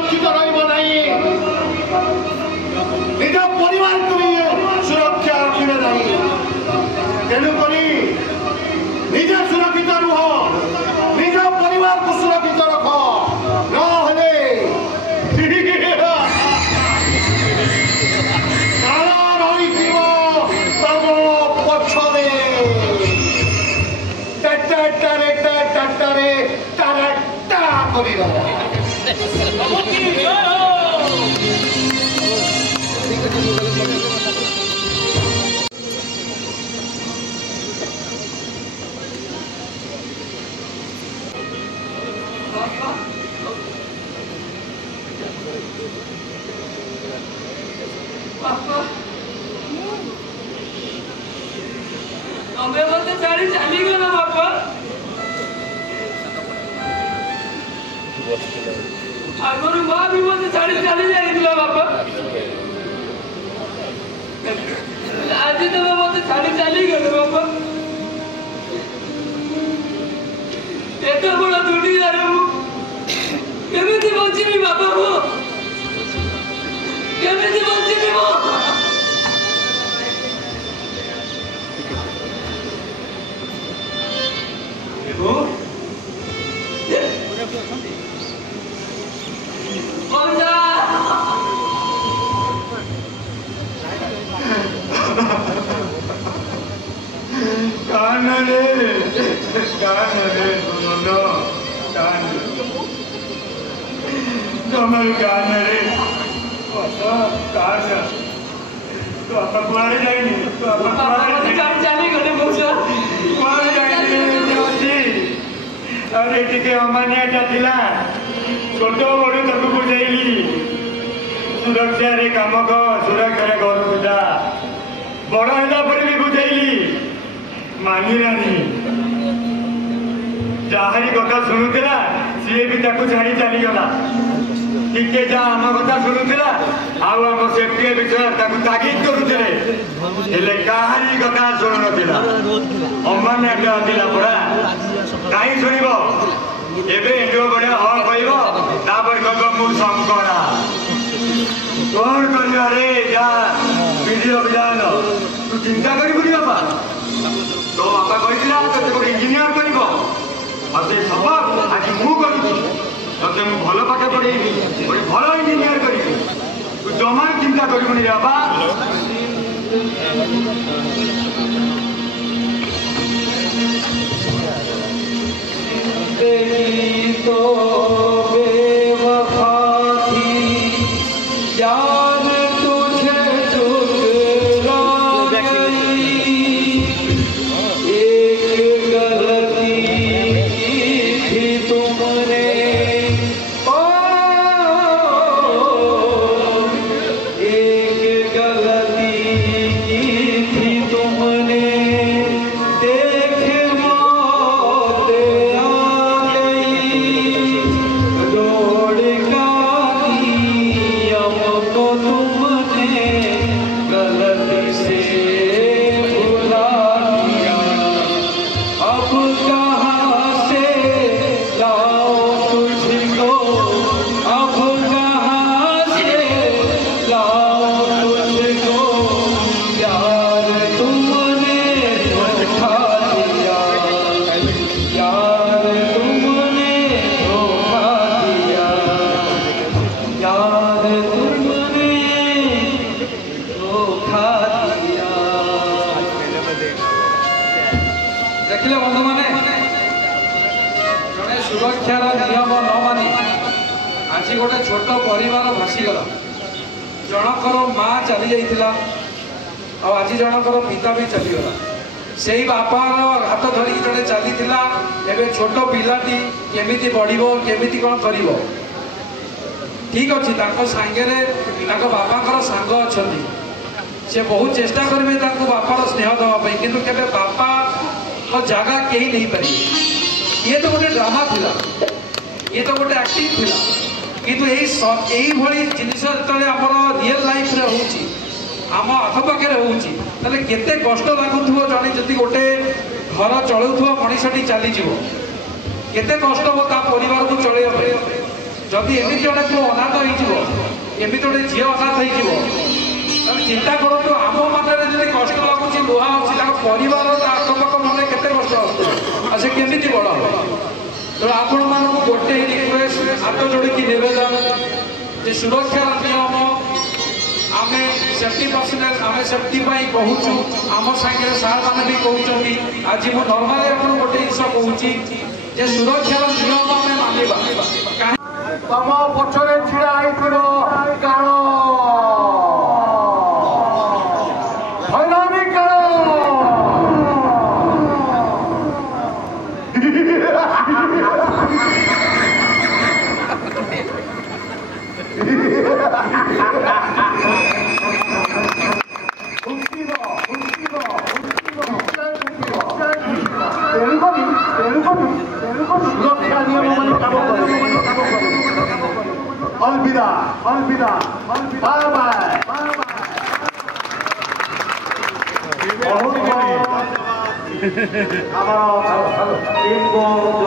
सुरक्षित निज परिवार को भी सुरक्षा रखिबे नहीं तेणुक निजे सुरक्षित रुह निज परिवार को सुरक्षित रख आगुरी माँ भी मत छाड़ी चली जाइला बापा आज तो मत छाड़ी चली गए बापा एत बड़ा दुनिया रे केमिति बंचिबी बापा मो केमिति बंचिबी मो देखो छोट बड़ू तक बुझेली सुरक्षा रे काम कर सुरक्षा रे घर पूजा बड़ है भी बुझेली मानिलानी जहारी कथा शुणुला सी भी छाड़ी चलीगला टिके जा आम कथा शुणुला आम सेफ्टी विषय तागिद करुले कहारी कथा शुणु ना अमान्य था पड़ा कहीं शुण एबे इंडियो बड़े हाँ कह मु शंकरा कौन कर जा विधि अभियान तू चिंता करी बापा तो बापा कहला तो गोटे इंजीनियर कर सब आज मु करुँच ते भल पाठ पढ़ेबी गोटे भल इंजीनियर करी तू जमा चिंता करूनी बापा तो बेवफा थी जान तुझे ठुकरा गई एक गलती की थी तुमने एक गलती की थी तुमने सुरक्षार नियम न मानी आज गोटे छोट परिवार भासीगला जनकर माँ चली जाइला आज जनकर पिता भी चलीगला से बापार हाथ धरिक जड़े चली एवं छोट पिलाटी केमिति बढ़िबो केमिति कौन करिबो ठीक अच्छी सांगे बापाकर सांग अच्छा से बहुत चेष्टा करेंगे बापार स्नेह दवाई कि बापा जगह कहीं नहीं पारे ये तो गोटे ड्रामा थिला ये तो गोटे एक्टिंग थिला किंतु यही भली जिनिस जो आम रियल लाइफ रे होउची आम आखपाखे होउची ताले केते कष्ट लागुथुबो जने जति गोटे घर चलाउथुबो मनीषटी चली जीवो केते कष्ट हो ता परिवार को चलैया पे जदि एमती गोटे पुओ अनाथ होमती गोटे झील अनाथ हो चिंता करूँ आम मानने जब कष्ट लगुच लुहा अच्छी परिवार आखपाख मन के कष्ट आसे केमी बड़ हे तेणु आपण मानक गोटे रिक्वेस्ट हाथ जोड़ी निवेदन जे सुरक्षा नियम आम सेफ्टी पर्सनाल आम सेफ्टी कहूँ आम सागे सार मैंने भी कहते आज मुझे नर्माली आप गोटे जिस कहूँ जे सुरक्षार नियम आम मानवा तम पछरे छिड़ा काण भैरवी सुरक्षा नियम अलविदा अलविदा बाय बाय बहुत